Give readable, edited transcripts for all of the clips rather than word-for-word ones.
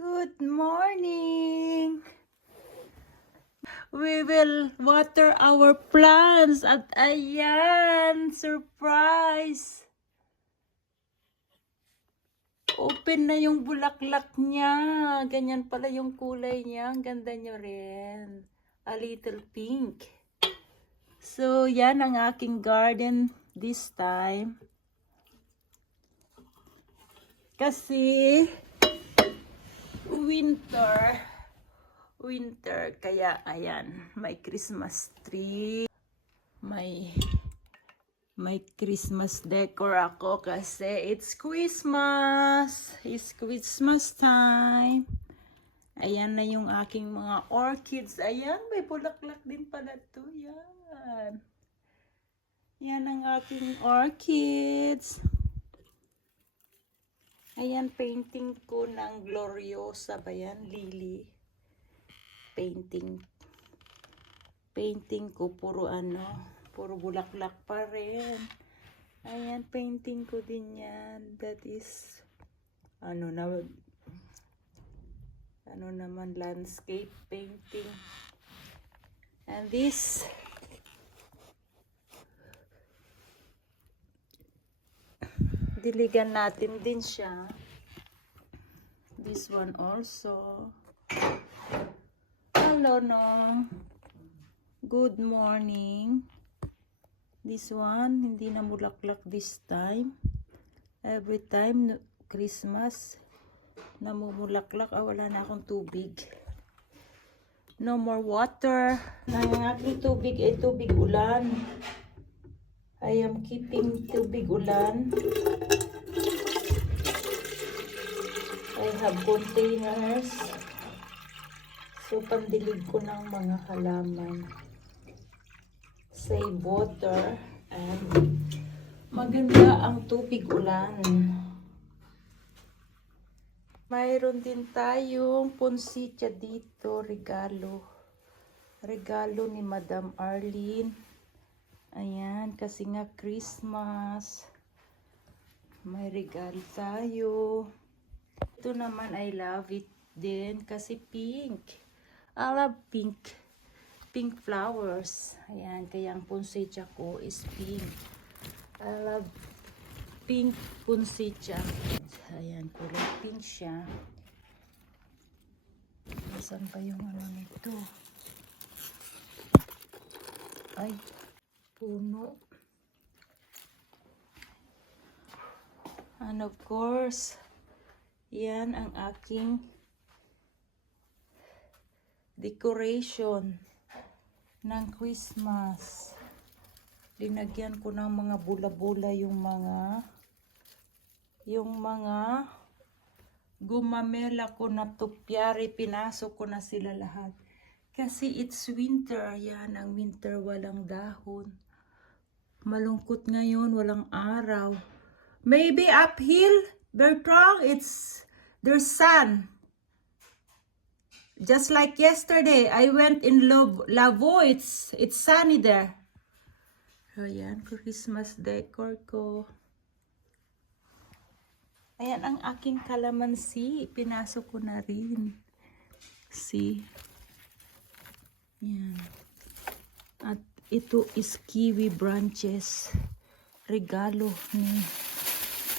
Good morning! We will water our plants at ayan! Surprise! Open na yung bulaklak niya. Ganyan pala yung kulay niya. Ang ganda niyo rin. A little pink. So, yan ang aking garden this time. Kasi, winter, kaya ayan, may Christmas tree, may Christmas decor ako kasi it's Christmas time. Ayan na yung aking mga orchids. Ayan, may bulaklak din pala to. Yan ang aking orchids. Ayan, painting ko ng Gloriosa ba yan? Lily. Painting ko, puro bulaklak pa rin. Ayan, painting ko din yan. That is, landscape painting. And this, diligan natin din siya. This one also. Hello, no. Good morning. This one, hindi na bulaklak this time. Every time Christmas, namumulaklak. Wala na akong tubig. No more water. Ang aking tubig ay tubig ulan. I am keeping tubig ulan. I have containers. So, pandilig ko ng mga halaman. Save water. And maganda ang tubig ulan. Mayroon din tayong punsitya dito. Regalo. Regalo ni Madam Arlene. Ayan, kasi nga Christmas. May regalo tayo. Ito naman, I love it din kasi pink. I love pink. Pink flowers. Ayan, kaya ang punsitya ko is pink. I love pink punsitya. Ayan, kulay pink siya. Saan pa yung nito? Ay, puno. And of course, yan ang aking decoration ng Christmas. Linagyan ko ng mga bula-bula yung mga gumamela ko na tupyari. Pinasok ko na sila lahat. Kasi it's winter. Yan ang winter, walang dahon. Malungkot ngayon, walang araw. Maybe uphill, Bertrand, there's sun. Just like yesterday, I went in Lavo, it's sunny there. Ayan, Christmas decor ko. Ayan ang aking kalamansi, pinasok ko na rin. See? Yan. At ito is kiwi branches. Regalo ni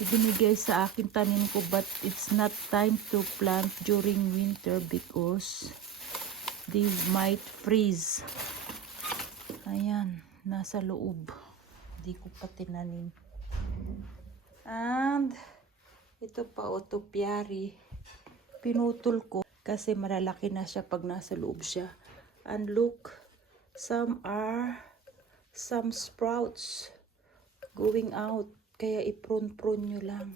ibinigay sa akin, tanim ko, but it's not time to plant during winter because they might freeze. Ayan, nasa loob. Hindi ko pa tinanim. And ito pa, topiary. Pinutol ko kasi malalaki na siya pag nasa loob siya. And look, some sprouts going out. Kaya i-prune nyo lang.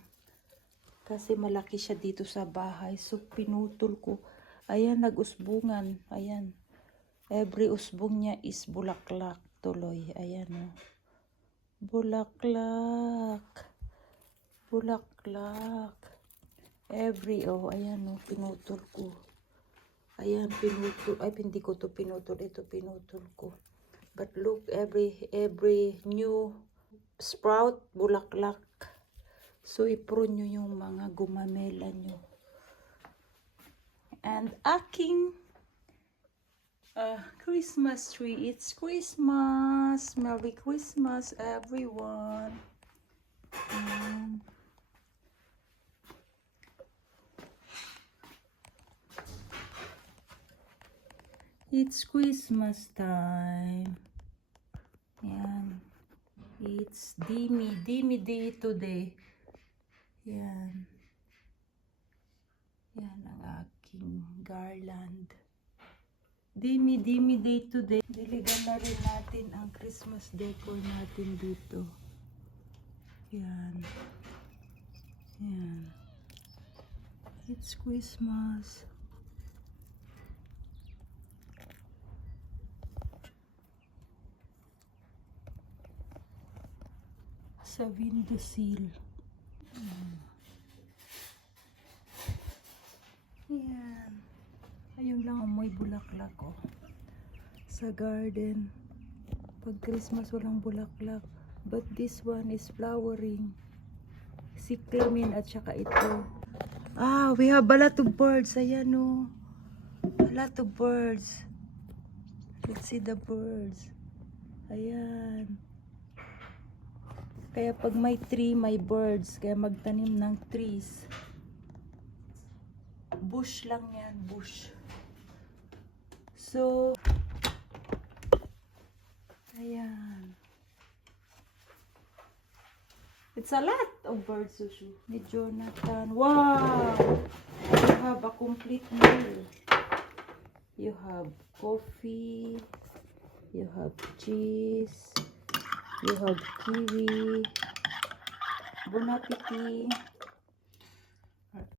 Kasi malaki siya dito sa bahay. So, pinutol ko. Ayan, nag-usbungan. Ayan. Every usbong niya is bulaklak tuloy. Ayan, oh. Bulaklak. Bulaklak. Every, ayan, oh, pinutol ko. Ayan, pinutol. Ay, hindi ko to pinutol. Ito, pinutol ko. But look, every new sprout, bulaklak. So, i-prune nyo yung mga gumamela nyo. And aking Christmas tree. It's Christmas. Merry Christmas, everyone. Ayan. It's Christmas time. Yan. It's Dimi day today. Yan. Yan ang aking garland. Dimi day today. Diligan na rin natin ang Christmas decor natin dito. Yan. Yan. It's Christmas. Sa windowsill. Yan. Ayun lang amoy bulaklak ko. Sa garden. Pag Christmas walang bulaklak. But this one is flowering. Cyclamen at saka ito. Ah, we have a lot of birds. Ayan o. A lot of birds. Let's see the birds. Ayan. Kaya pag may tree, may birds. Kaya magtanim ng trees. Bush lang yan, bush. So, ayan. It's a lot of birds, Sushu. Ni Jonathan. Wow! You have a complete meal. You have coffee. You have cheese. You have kiwi. Bon appetit.